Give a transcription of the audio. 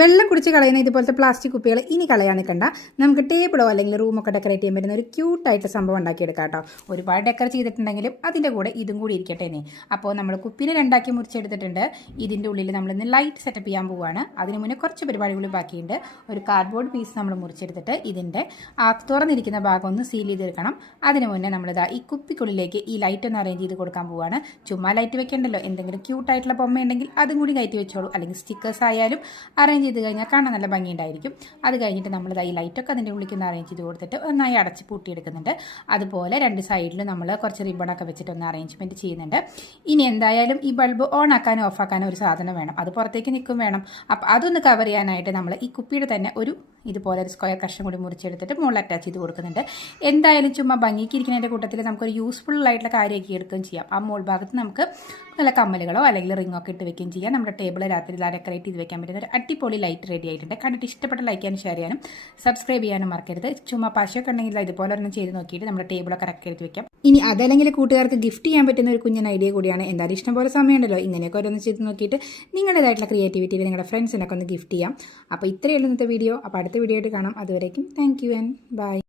വെള്ളം കുടിച്ച് കളയുന്ന ഇതുപോലത്തെ പ്ലാസ്റ്റിക് കുപ്പികൾ ഇനി കളയാൻ നിൽക്കണ്ട. നമുക്ക് ടേബിളോ അല്ലെങ്കിൽ റൂമൊക്കെ ഡെക്കറേറ്റ് ചെയ്യാൻ പറ്റുന്ന ഒരു ക്യൂട്ടായിട്ട് സംഭവം ഉണ്ടാക്കിയെടുക്കാം കേട്ടോ. ഒരുപാട് ഡെക്കറേറ്റ് ചെയ്തിട്ടുണ്ടെങ്കിലും അതിൻ്റെ കൂടെ ഇതും കൂടി ഇരിക്കട്ടെ ഇനി. അപ്പോൾ നമ്മൾ കുപ്പിനെ രണ്ടാക്കി മുറിച്ചെടുത്തിട്ടുണ്ട്. ഇതിൻ്റെ ഉള്ളിൽ നമ്മളിന്ന് ലൈറ്റ് സെറ്റപ്പ് ചെയ്യാൻ പോവുകയാണ്. അതിന് മുന്നേ കുറച്ച് പരിപാടികൾ ബാക്കിയുണ്ട്. ഒരു കാർഡ്ബോർഡ് പീസ് നമ്മൾ മുറിച്ചെടുത്തിട്ട് ഇതിൻ്റെ തുറന്നിരിക്കുന്ന ഭാഗം ഒന്ന് സീൽ ചെയ്തെടുക്കണം. അതിന് മുന്നേ നമ്മളിതാ ഈ കുപ്പിക്കുള്ളിലേക്ക് ഈ ലൈറ്റ് ഒന്ന് അറേഞ്ച് ചെയ്ത് കൊടുക്കാൻ പോവുകയാണ്. ചുമ്മാ ലൈറ്റ് വെക്കേണ്ടല്ലോ, എന്തെങ്കിലും ക്യൂട്ടായിട്ടുള്ള ബൊമ്മ ഉണ്ടെങ്കിൽ അതും കൂടി കയറ്റി വെച്ചോളൂ. അല്ലെങ്കിൽ സ്റ്റിക്കേഴ്സ് ആയാലും അറേഞ്ച് ചെയ്ത് കഴിഞ്ഞാൽ കാണാൻ നല്ല ഭംഗിയുണ്ടായിരിക്കും. അത് കഴിഞ്ഞിട്ട് നമ്മൾ ഈ ലൈറ്റൊക്കെ അതിൻ്റെ ഉള്ളിലേക്ക് ഒന്ന് അറേഞ്ച് ചെയ്ത് കൊടുത്തിട്ട് ഒന്നായി അടച്ച് പൂട്ടിയെടുക്കുന്നുണ്ട്. അതുപോലെ രണ്ട് സൈഡിലും നമ്മൾ കുറച്ച് റിബണൊക്കെ വെച്ചിട്ട് ഒന്ന് അറേഞ്ച്മെൻറ്റ് ചെയ്യുന്നുണ്ട്. ഇനി എന്തായാലും ഈ ബൾബ് ഓൺ ആക്കാനോ ഓഫ് ആക്കാനോ ഒരു സാധനം വേണം, അത് പുറത്തേക്ക് നിൽക്കും വേണം. അപ്പോൾ അതൊന്ന് കവർ ചെയ്യാനായിട്ട് നമ്മൾ ഈ കുപ്പിയുടെ തന്നെ ഒരു ഇതുപോലെ ഒരു സ്ക്വയർ കഷ്ണം കൂടി മുറിച്ചെടുത്തിട്ട് മുകളിൽ അറ്റാച്ച് ചെയ്ത് കൊടുക്കുന്നുണ്ട്. എന്തായാലും ചുമ്മാ ഭംഗിക്ക് ഇരിക്കുന്നതിൻ്റെ കൂട്ടത്തിൽ നമുക്കൊരു യൂസ്ഫുൾ ആയിട്ടുള്ള കാര്യമൊക്കെ എടുക്കുകയും ചെയ്യാം. ആ മുകൾ ഭാഗത്ത് നമുക്ക് നല്ല കമ്മലുകളോ അല്ലെങ്കിൽ റിങ്ങോ ഒക്കെ ഇട്ട് വെക്കുകയും ചെയ്യാം. നമ്മുടെ ടേബിൾ രാത്രി ഡെക്കറേറ്റ് ചെയ്ത് വെക്കാൻ പറ്റുന്ന ഒരു അടിപൊളി ലൈറ്റ് റെഡി ആയിട്ടുണ്ട്. കണ്ടിട്ട് ഇഷ്ടപ്പെട്ട ലൈക്ക് ചെയ്യാനും ഷെയർ ചെയ്യാനും സബ്സ്ക്രൈബ് ചെയ്യാനും മറക്കരുത്. ചുമ്മാ പശയൊക്കെ ഉണ്ടെങ്കിൽ ഇതുപോലെ ഒരെണ്ണം ചെയ്ത് നോക്കിയിട്ട് നമ്മുടെ ടേബിളൊക്കെ കറക്റ്റ് വെക്കാം. ഇനി അതല്ലെങ്കിൽ കൂട്ടുകാർക്ക് ഗിഫ്റ്റ് ചെയ്യാൻ പറ്റുന്ന ഒരു കുഞ്ഞൻ ഐഡിയ കൂടിയാണ്. എന്തായാലും ഇഷ്ടംപോലെ സമയമുണ്ടല്ലോ, ഇങ്ങനെയൊക്കെ ഓരോന്ന് ചെയ്ത് നോക്കിയിട്ട് നിങ്ങളുടേതായിട്ടുള്ള ക്രിയേറ്റിവിറ്റിയിൽ നിങ്ങളുടെ ഫ്രണ്ട്സിനൊക്കെ ഒന്ന് ഗിഫ്റ്റ് ചെയ്യാം. അപ്പോൾ ഇത്രയേ ഉള്ളൂ ഇന്നത്തെ വീഡിയോ. അപ്പോൾ അടുത്ത വീഡിയോ ആയിട്ട് കാണാം. അതുവരേക്കും താങ്ക് യു ആൻഡ് ബൈ.